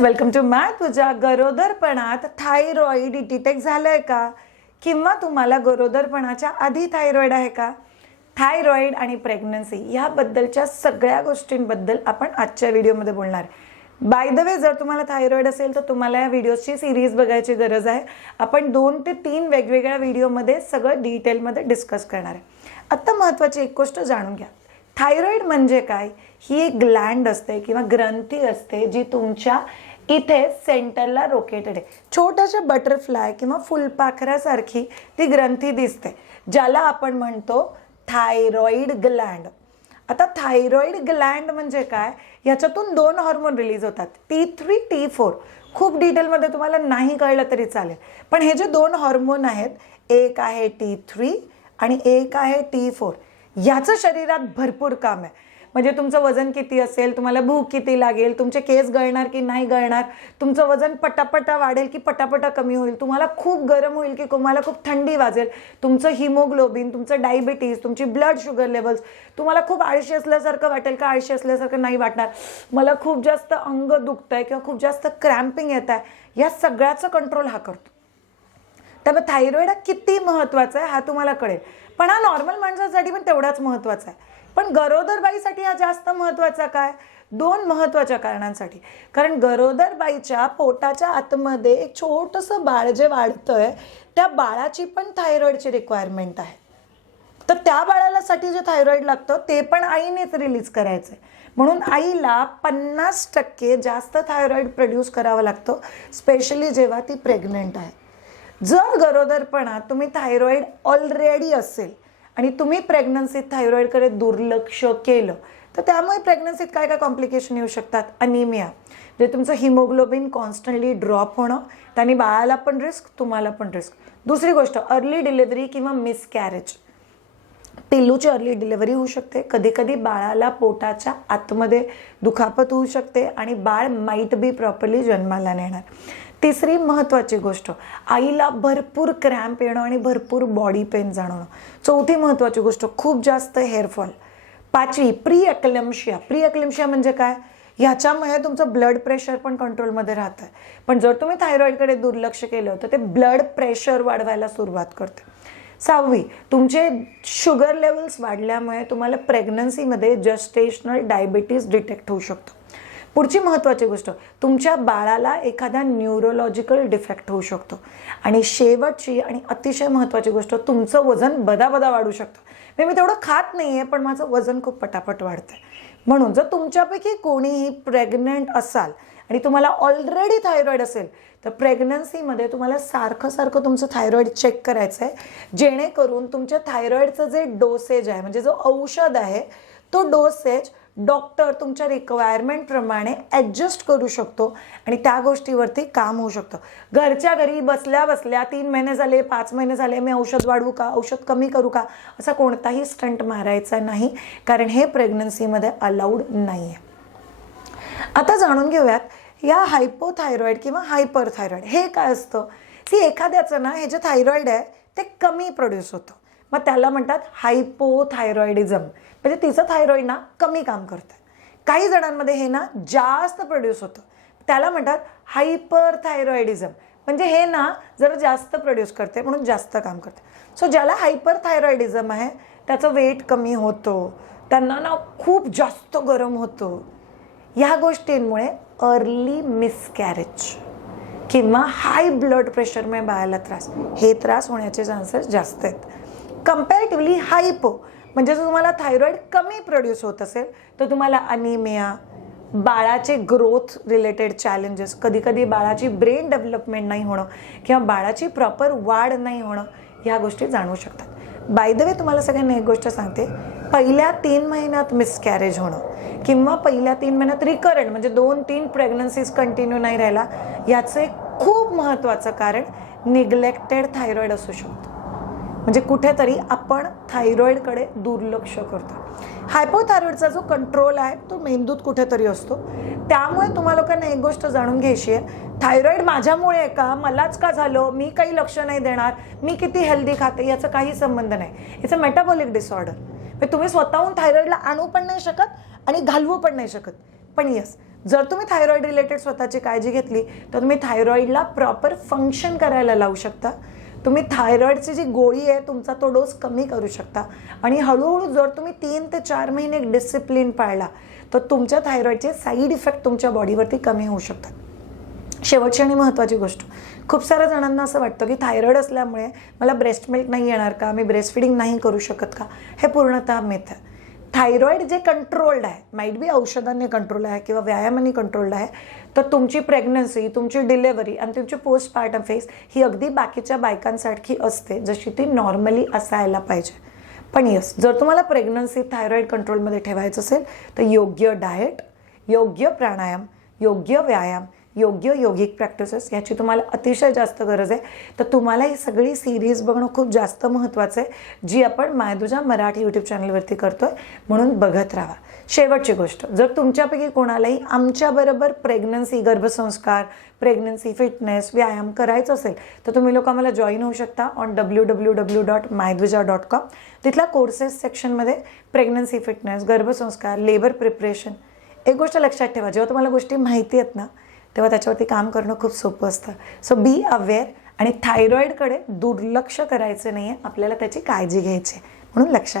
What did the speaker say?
Welcome to मॅ तुझ्या गरोदरपणात thyroid detect झालंय का? किंवा तुम्हाला गरोदरपणाच्या आधी थायरॉईड आहे का? थायरॉईड आणि प्रेग्नन्सी ह्याबद्दलच्या सगळ्या गोष्टींबद्दल आपण आजच्या व्हिडिओमध्ये बोलणार. बाय द वे जर तुम्हाला थायरॉईड असेल तर तुम्हाला या व्हिडिओची सिरीज बघायची गरज आहे. आपण दोन ते तीन वेगवेगळ्या व्हिडिओमध्ये सगळं डिटेलमध्ये डिस्कस करणार आहे. आत्ता महत्त्वाची एक गोष्ट जाणून घ्या. थायरॉईड म्हणजे काय? ही एक ग्लँड असते किंवा ग्रंथी असते जी तुमच्या इथे सेंटरला रोकेटेड आहे. छोट्याशा बटरफ्लाय किंवा फुलपाखरासारखी ती ग्रंथी दिसते ज्याला आपण म्हणतो थायरॉईड ग्लँड आता थायरॉईड ग्लँड म्हणजे काय? याच्यातून दोन हॉर्मोन रिलीज होतात. टी थ्री टी फोर खूप डिटेलमध्ये तुम्हाला नाही कळलं तरी चालेल. पण हे जे दोन हॉर्मोन आहेत एक आहे टी थ्री आणि एक आहे टी फोर याचं शरीरात भरपूर काम आहे. म्हणजे तुमचं वजन किती असेल तुम्हाला भूक किती लागेल तुमचे केस गळणार की नाही गळणार तुमचं वजन पटापटा वाढेल की पटापटा कमी होईल तुम्हाला खूप गरम होईल की तुम्हाला खूप थंडी वाजेल तुमचं हिमोग्लोबिन तुमचं डायबिटीज तुमची ब्लड शुगर लेवल्स तुम्हाला खूप आळशी असल्यासारखं वाटेल का आळशी असल्यासारखं नाही वाटणार. मला खूप जास्त अंग दुखतं आहे किंवा खूप जास्त क्रॅम्पिंग येत आहे या सगळ्याचं कंट्रोल हा करतो. त्यामुळे थायरॉईड हा किती महत्त्वाचा आहे हा तुम्हाला कळेल. पण हा नॉर्मल माणसासाठी पण तेवढाच महत्त्वाचा आहे. पण गरोदरबाईसाठी हा जास्त महत्त्वाचा काय? दोन महत्त्वाच्या कारणांसाठी. कारण गरोदर बाईच्या पोटाच्या आतमध्ये एक छोटंसं बाळ जे वाढतंय त्या बाळाची पण थायरॉईडची रिक्वायरमेंट आहे. तर त्या बाळालासाठी जो जे लागतो लागतं ते पण आईनेच रिलीज करायचं आहे म्हणून आईला पन्नास टक्के जास्त थायरॉईड प्रोड्यूस करावं लागतो स्पेशली जेव्हा ती प्रेग्नंट आहे. जर गरोदरपणात तुम्ही थायरॉईड ऑलरेडी असेल आणि तुम्ही प्रेग्नन्सीत थायरॉईडकडे दुर्लक्ष केलं तर त्यामुळे प्रेग्नन्सीत काय काय कॉम्प्लिकेशन येऊ शकतात? अनिमिया म्हणजे तुमचं हिमोग्लोबिन कॉन्स्टंटली ड्रॉप होणं त्याने बाळाला पण रिस्क तुम्हाला पण रिस्क दुसरी गोष्ट अर्ली डिलिव्हरी किंवा मिसकॅरेज पिल्लूची अर्ली डिलिव्हरी होऊ शकते. कधी कधी बाळाला पोटाच्या आतमध्ये दुखापत होऊ शकते आणि बाळ माईट बी प्रॉपरली जन्माला नेणार. तिसरी महत्त्वाची गोष्ट आईला भरपूर क्रॅम्प येणं आणि भरपूर बॉडी पेन जाणवणं. चौथी महत्त्वाची गोष्ट खूप जास्त हेअरफॉल पाचवी प्री अक्लेम्शिया प्री अक्लेम्शिया म्हणजे काय? ह्याच्यामुळे तुमचं ब्लड प्रेशर पण कंट्रोलमध्ये राहतं. पण जर तुम्ही थायरॉईडकडे दुर्लक्ष केलं तर ते ब्लड प्रेशर वाढवायला सुरुवात करते. सहावी तुमचे शुगर लेवल्स वाढल्यामुळे तुम्हाला प्रेग्नन्सीमध्ये जस्टेशनल डायबिटीज डिटेक्ट होऊ शकतो. पुढची महत्त्वाची गोष्ट तुमच्या बाळाला एखादा न्यूरोलॉजिकल डिफेक्ट होऊ शकतो. आणि शेवटची आणि अतिशय महत्त्वाची गोष्ट तुमचं वजन बदाबदा वाढू शकतं. मी मी तेवढं खात नाही आहे पण माझं वजन खूप पटापट वाढतं म्हणून जर तुमच्यापैकी कोणीही प्रेग्नंट असाल आणि तुम्हाला ऑलरेडी थायरॉईड असेल तर प्रेग्नन्सीमध्ये तुम्हाला सारखं सारखं तुमचं थायरॉईड चेक करायचं आहे जेणेकरून तुमच्या थायरॉईडचं जे डोसेज आहे म्हणजे जो औषध आहे तो डोसेज डॉक्टर तुमच्या रिक्वायरमेंटप्रमाणे ॲडजस्ट करू शकतो आणि त्या गोष्टीवरती काम होऊ शकतं. घरच्या घरी बसल्या बसल्या तीन महिने झाले पाच महिने झाले मी औषध वाढवू का औषध कमी करू का असा कोणताही स्टंट मारायचा नाही कारण हे प्रेग्नन्सीमध्ये अलाउड नाही आहे आता जाणून घेऊयात या हायपोथायरॉईड किंवा हायपरथायरॉईड हे काय असतं? की एखाद्याचं ना हे जे थायरॉईड आहे ते कमी प्रोड्यूस होतं. मग त्याला म्हणतात हायपोथायरॉइडिझम म्हणजे तिचं थायरॉइड ना कमी काम करतं. काही जणांमध्ये हे ना जास्त प्रोड्यूस होतं. त्याला म्हणतात हायपर थायरॉइडिझम म्हणजे हे ना जरा जास्त प्रोड्यूस करते म्हणून जास्त काम करते सो ज्याला हायपर थायरॉइडिझम आहे त्याचं वेट कमी होतो. त्यांना ना खूप जास्त गरम होतं. ह्या गोष्टींमुळे अर्ली मिसकॅरेज किंवा हाय ब्लड प्रेशरमुळे बाळाला त्रास. हे त्रास होण्याचे चान्सेस जास्त आहेत. कम्पॅरेटिव्हली हायपो म्हणजे जर तुम्हाला थायरॉईड कमी प्रोड्यूस होत असेल तर तुम्हाला अनिमिया बाळाचे ग्रोथ रिलेटेड चॅलेंजेस कधीकधी बाळाची ब्रेन डेव्हलपमेंट नाही होणं किंवा बाळाची प्रॉपर वाढ नाही होणं ह्या गोष्टी जाणवू शकतात. बाय द वे तुम्हाला सगळ्यांना एक गोष्ट सांगते. पहिल्या तीन महिन्यात मिसकॅरेज होणं किंवा पहिल्या तीन महिन्यात रिकरंट म्हणजे दोन तीन प्रेग्नन्सीज कंटिन्यू नाही राहिला याचं एक खूप महत्त्वाचं कारण निग्लेक्टेड थायरॉईड असू शकतो. म्हणजे कुठेतरी आपण थायरॉईडकडे दुर्लक्ष करतो. हायपोथायरॉईडचा जो कंट्रोल आहे तो मेंदूत कुठेतरी असतो. त्यामुळे तुम्हा लोकांना एक गोष्ट जाणून घ्यायची आहे. थायरॉईड माझ्यामुळे आहे का? मलाच का झालं? मी काही लक्ष नाही देणार. मी किती हेल्दी खाते? याचा काही संबंध नाही. इट्स अ मेटाबॉलिक डिसऑर्डर म्हणजे तुम्ही स्वतःहून थायरॉईडला आणू पण नाही शकत आणि घालवू पण नाही शकत. पण येस जर तुम्ही थायरॉईड रिलेटेड स्वतःची काळजी घेतली तर तुम्ही थायरॉईडला प्रॉपर फंक्शन करायला लावू शकता. तुम्ही थायरॉईडची जी गोळी आहे तुमचा तो डोस कमी करू शकता. आणि हळूहळू जर तुम्ही तीन ते चार महिने डिसिप्लिन पाळला तर तुमच्या थायरॉईडचे साईड इफेक्ट तुमच्या बॉडीवरती कमी होऊ शकतात. शेवटची आणि महत्त्वाची गोष्ट खूप साऱ्या जणांना असं वाटतं की थायरॉईड असल्यामुळे मला ब्रेस्ट मिल्क नाही येणार का? मी ब्रेस्ट फिडिंग नाही करू शकत का? हे पूर्णतः मिथ आहे. थायरॉईड जे कंट्रोल्ड आहे माईट बी औषधांनी कंट्रोल आहे किंवा व्यायामाने कंट्रोल्ड आहे तर तुमची प्रेग्नन्सी तुमची डिलेवरी आणि तुमची पोस्टपार्टम फेस ही अगदी बाकीच्या बायकांसारखी असते जशी ती नॉर्मली असायला पाहिजे. पण येस जर तुम्हाला प्रेग्नन्सी थायरॉईड कंट्रोलमध्ये ठेवायचं असेल तर योग्य डाएट योग्य प्राणायाम योग्य व्यायाम योग्य योगिक प्रॅक्टिसेस याची तुम्हाला अतिशय जास्त गरज आहे. तर तुम्हाला ही सगळी सिरीज बघणं खूप जास्त महत्त्वाचं आहे जी आपण मायदुजा मराठी यूट्यूब चॅनलवरती आहे म्हणून बघत राहा. शेवटची गोष्ट जर तुमच्यापैकी कोणालाही आमच्याबरोबर प्रेग्नन्सी गर्भसंस्कार प्रेग्नन्सी फिटनेस व्यायाम करायचं असेल तर तुम्ही लोक आम्हाला जॉईन होऊ शकता on W W W dot MyDwija dot com तिथल्या कोर्सेस सेक्शनमध्ये pregnancy fitness Garbh Sanskar labour preparation एक गोष्ट लक्षात ठेवा जेव्हा तुम्हाला गोष्टी माहिती आहेत ना तेव्हा त्याच्यावरती काम करणं खूप सोपं असतं. सो बी अवेअर आणि थायरॉईडकडे दुर्लक्ष करायचं नाही आहे आपल्याला त्याची काळजी घ्यायची आहे. म्हणून लक्षात